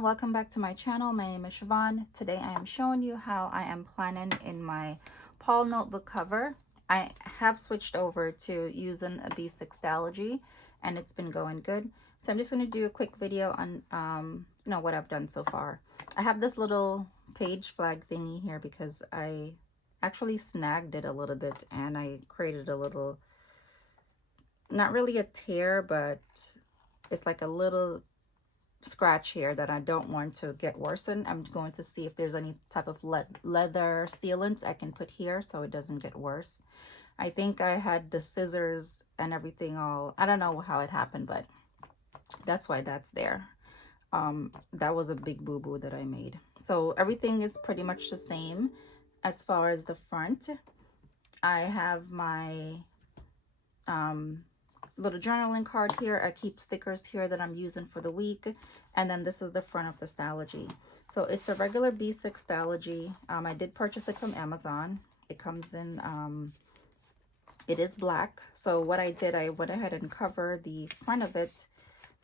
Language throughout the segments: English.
everyone, welcome back to my channel. My name is Siobhan. Today I am showing you how I am planning in my Paul notebook cover. I have switched over to using a B6 Stalogy and it's been going good. So I'm just going to do a quick video on what I've done so far. I have this little page flag thingy here because I actually snagged it a little bit and I created a little, not really a tear, but it's like a little scratch here that I don't want to get worsened. I'm going to see if there's any type of leather sealant I can put here so it doesn't get worse. I think I had the scissors and everything all, I don't know how it happened, but that's why that's there. That was a big boo-boo that I made. So everything is pretty much the same as far as the front. I have my little journaling card here. I keep stickers here that I'm using for the week, and then this is the front of the Stalogy. So it's a regular B6 Stalogy. I did purchase it from Amazon. It comes in it is black. So what I did, I went ahead and covered the front of it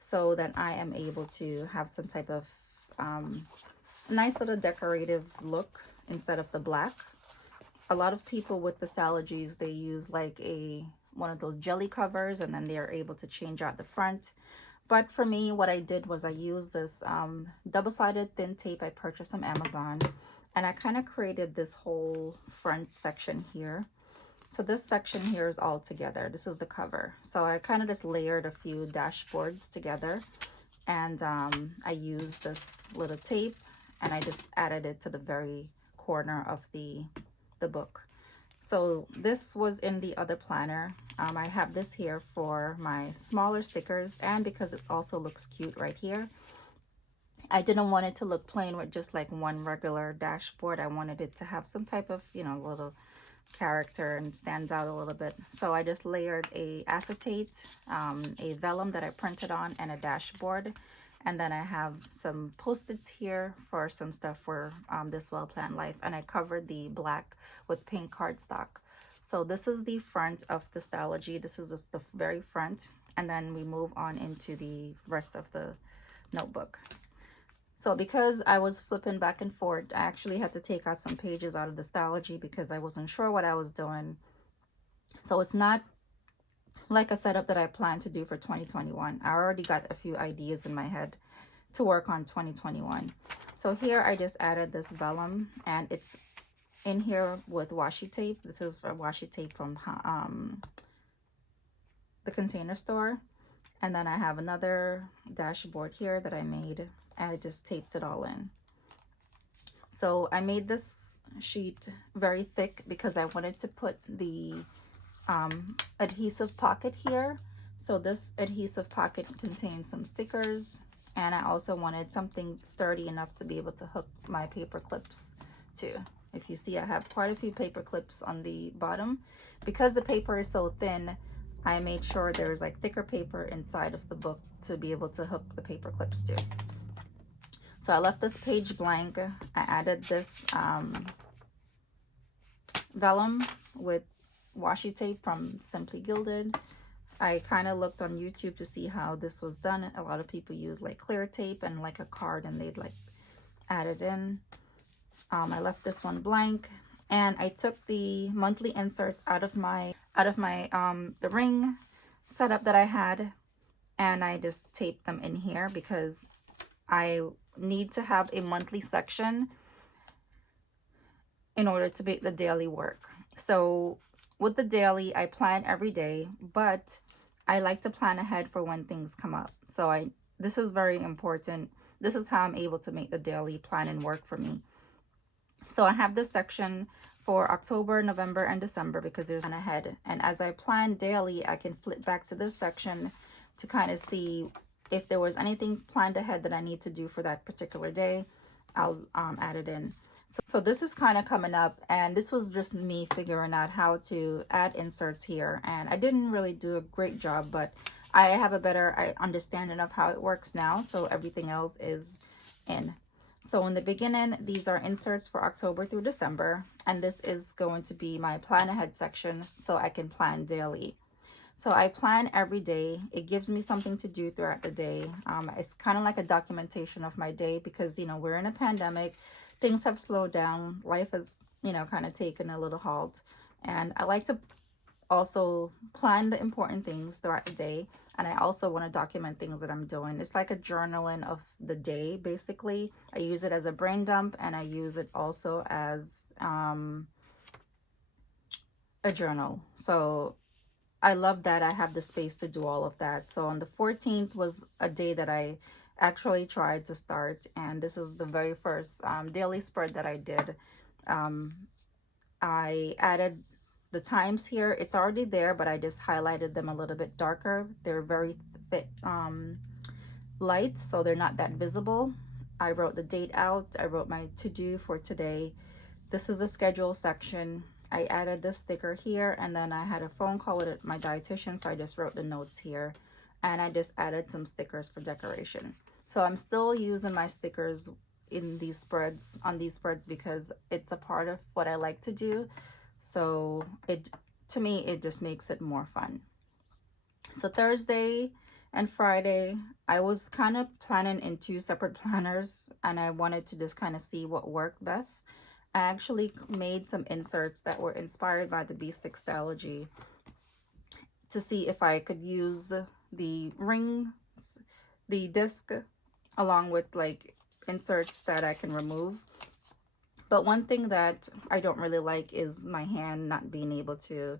so that I am able to have some type of nice little decorative look instead of the black. A lot of people with the Stalogies, they use like one of those jelly covers and then they're able to change out the front. But for me, what I did was I used this double-sided thin tape I purchased from Amazon, and I kind of created this whole front section here. So this section here is all together. This is the cover. So I kind of just layered a few dashboards together, and I used this little tape and I just added it to the very corner of the book. So this was in the other planner. I have this here for my smaller stickers, and because it also looks cute right here. I didn't want it to look plain with just like one regular dashboard. I wanted it to have some type of, little character and stand out a little bit. So I just layered a acetate, a vellum that I printed on, and a dashboard. And then I have some Post-its here for some stuff for this well-planned life. And I covered the black with pink cardstock. So this is the front of the Stalogy. This is just the very front. And then we move on into the rest of the notebook. So because I was flipping back and forth, I actually had to take out some pages out of the Stalogy because I wasn't sure what I was doing. So it's not like a setup that I plan to do for 2021. I already got a few ideas in my head to work on 2021. So here I just added this vellum, and it's in here with washi tape. This is for washi tape from the Container Store. And then I have another dashboard here that I made, and I just taped it all in. So I made this sheet very thick because I wanted to put the adhesive pocket here. So this adhesive pocket contains some stickers, and I also wanted something sturdy enough to be able to hook my paper clips to. If you see, I have quite a few paper clips on the bottom. Because the paper is so thin, I made sure there's like thicker paper inside of the book to be able to hook the paper clips to. So I left this page blank. I added this vellum with washi tape from Simply Gilded. I kind of looked on YouTube to see how this was done. A lot of people use like clear tape and like a card, and they'd like add it in. I left this one blank, and I took the monthly inserts out of my the ring setup that I had, and I just taped them in here because I need to have a monthly section in order to make the daily work. So with the daily, I plan every day, but I like to plan ahead for when things come up. So this is very important. This is how I'm able to make the daily planning work for me. So I have this section for October, November, and December because there's one ahead. And as I plan daily, I can flip back to this section to kind of see if there was anything planned ahead that I need to do for that particular day. I'll add it in. So this is kind of coming up, and this was just me figuring out how to add inserts here, and I didn't really do a great job, but I have a better understanding of how it works now, so everything else is in. So in the beginning, these are inserts for October through December, and this is going to be my plan ahead section so I can plan daily. So I plan every day. It gives me something to do throughout the day. It's kind of like a documentation of my day because, you know, we're in a pandemic. Things have slowed down. Life has, you know, kind of taken a little halt. And I like to also plan the important things throughout the day. And I also want to document things that I'm doing. It's like a journaling of the day, basically. I use it as a brain dump, and I use it also as a journal. So I love that I have the space to do all of that. So on the 14th was a day that I actually tried to start, and this is the very first daily spread that I did. Um, I added the times here. It's already there, but I just highlighted them a little bit darker. They're very fit, light, so they're not that visible. I wrote the date out. I wrote my to-do for today. This is the schedule section. I added this sticker here, and then I had a phone call with my dietitian, so I just wrote the notes here, and I just added some stickers for decoration. So I'm still using my stickers in these spreads, on these spreads, because it's a part of what I like to do. So it, to me, it just makes it more fun. So Thursday and Friday, I was kind of planning in two separate planners, and I wanted to just kind of see what worked best. I actually made some inserts that were inspired by the B6 Stalogy to see if I could use the rings, the disc, along with like inserts that I can remove. But one thing that I don't really like is my hand not being able to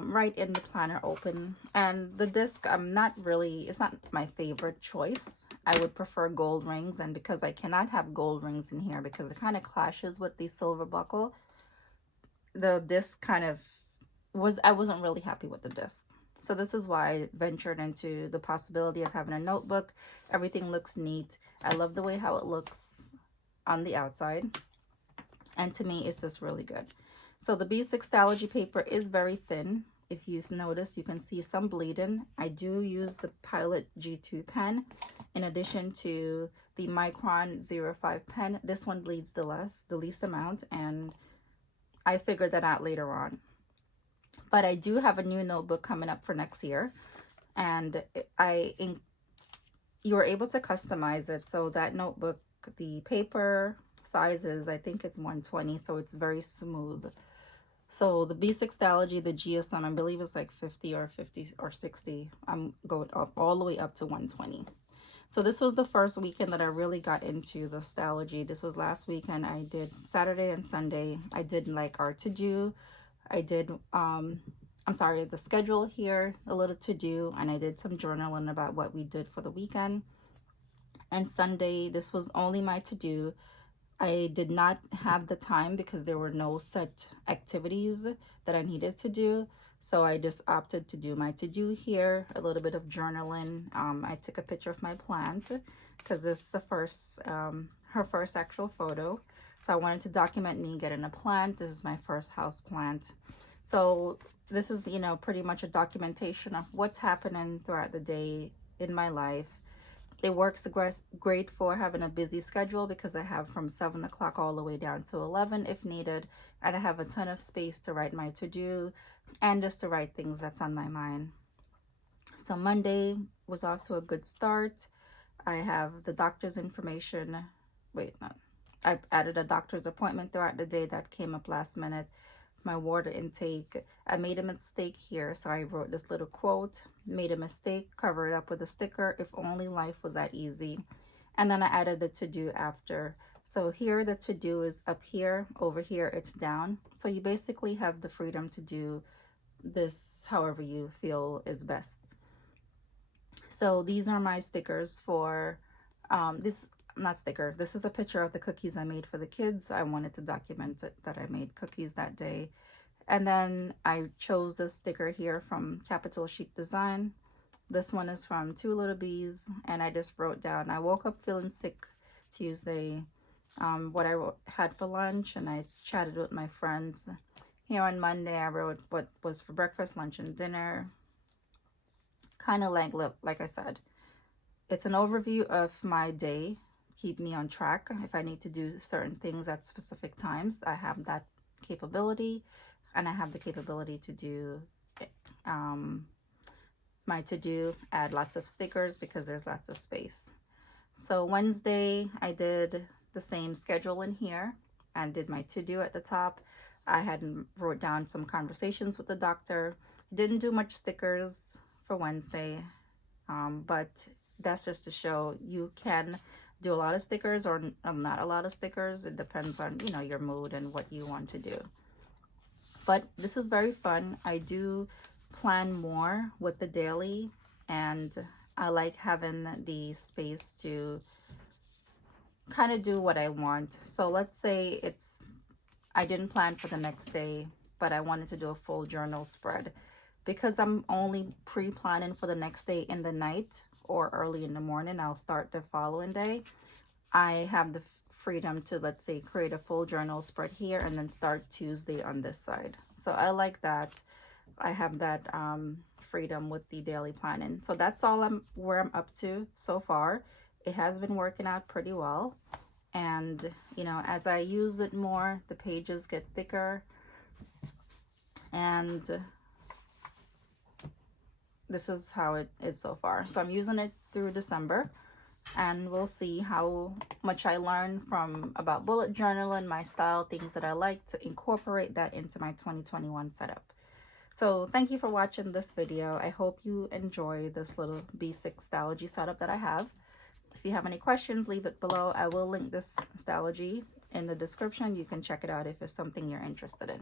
write in the planner open. And the disc, I'm not really, it's not my favorite choice. I would prefer gold rings, and because I cannot have gold rings in here because it kind of clashes with the silver buckle, the disc kind of was, I wasn't really happy with the disc. So this is why I ventured into the possibility of having a notebook. Everything looks neat. I love the way how it looks on the outside. And to me, it's just really good. So the B6 Stalogy paper is very thin. If you notice, you can see some bleeding. I do use the Pilot G2 pen in addition to the Micron 05 pen. This one bleeds the least amount, and I figured that out later on. But I do have a new notebook coming up for next year, and you were able to customize it. So that notebook, the paper sizes, I think it's 120, so it's very smooth. So the B6 Stalogy, the GSM, I believe it's like 50 or 60. I'm going up all the way up to 120. So this was the first weekend that I really got into the Stalogy. This was last weekend. I did Saturday and Sunday. I did like our to-do. I did, I'm sorry, the schedule here, a little to-do, and I did some journaling about what we did for the weekend. And Sunday, this was only my to-do. I did not have the time because there were no set activities that I needed to do. So I just opted to do my to-do here, a little bit of journaling. I took a picture of my plant because this is the first, her first actual photo. So I wanted to document me getting a plant. This is my first house plant. So this is, you know, pretty much a documentation of what's happening throughout the day in my life. It works great for having a busy schedule because I have from 7 o'clock all the way down to 11 if needed. And I have a ton of space to write my to-do and just to write things that's on my mind. So Monday was off to a good start. I have the doctor's information. Wait, no. I added a doctor's appointment throughout the day that came up last minute. My water intake, I made a mistake here, so I wrote this little quote, made a mistake, cover it up with a sticker, if only life was that easy. And then I added the to-do after. So here the to-do is up here, over here it's down. So you basically have the freedom to do this however you feel is best. So these are my stickers for this, not sticker, this is a picture of the cookies I made for the kids. I wanted to document it that I made cookies that day. And then I chose this sticker here from Capital Chic Design. This one is from Two Little Bees, and I just wrote down, I woke up feeling sick Tuesday, what I had for lunch, and I chatted with my friends. Here on Monday, I wrote what was for breakfast, lunch, and dinner. Kind of like I said, it's an overview of my day, keep me on track. If I need to do certain things at specific times, I have that capability, and I have the capability to do my to-do, add lots of stickers because there's lots of space. So Wednesday, I did the same schedule in here and did my to-do at the top. I had wrote down some conversations with the doctor. Didn't do much stickers for Wednesday, but that's just to show you can do a lot of stickers or not a lot of stickers. It depends on, you know, your mood and what you want to do. But this is very fun. I do plan more with the daily, and I like having the space to kind of do what I want. So let's say I didn't plan for the next day, but I wanted to do a full journal spread. Because I'm only pre-planning for the next day in the night or early in the morning, I'll start the following day. I have the freedom to, let's say, create a full journal spread here and then start Tuesday on this side. So I like that. I have that freedom with the daily planning. So that's all where I'm up to so far. It has been working out pretty well. And, you know, as I use it more, the pages get thicker. And this is how it is so far. So I'm using it through December, and we'll see how much I learn from about bullet journaling, my style, things that I like to incorporate that into my 2021 setup. So thank you for watching this video. I hope you enjoy this little B6 Stalogy setup that I have. If you have any questions, leave it below. I will link this Stalogy in the description. You can check it out if it's something you're interested in.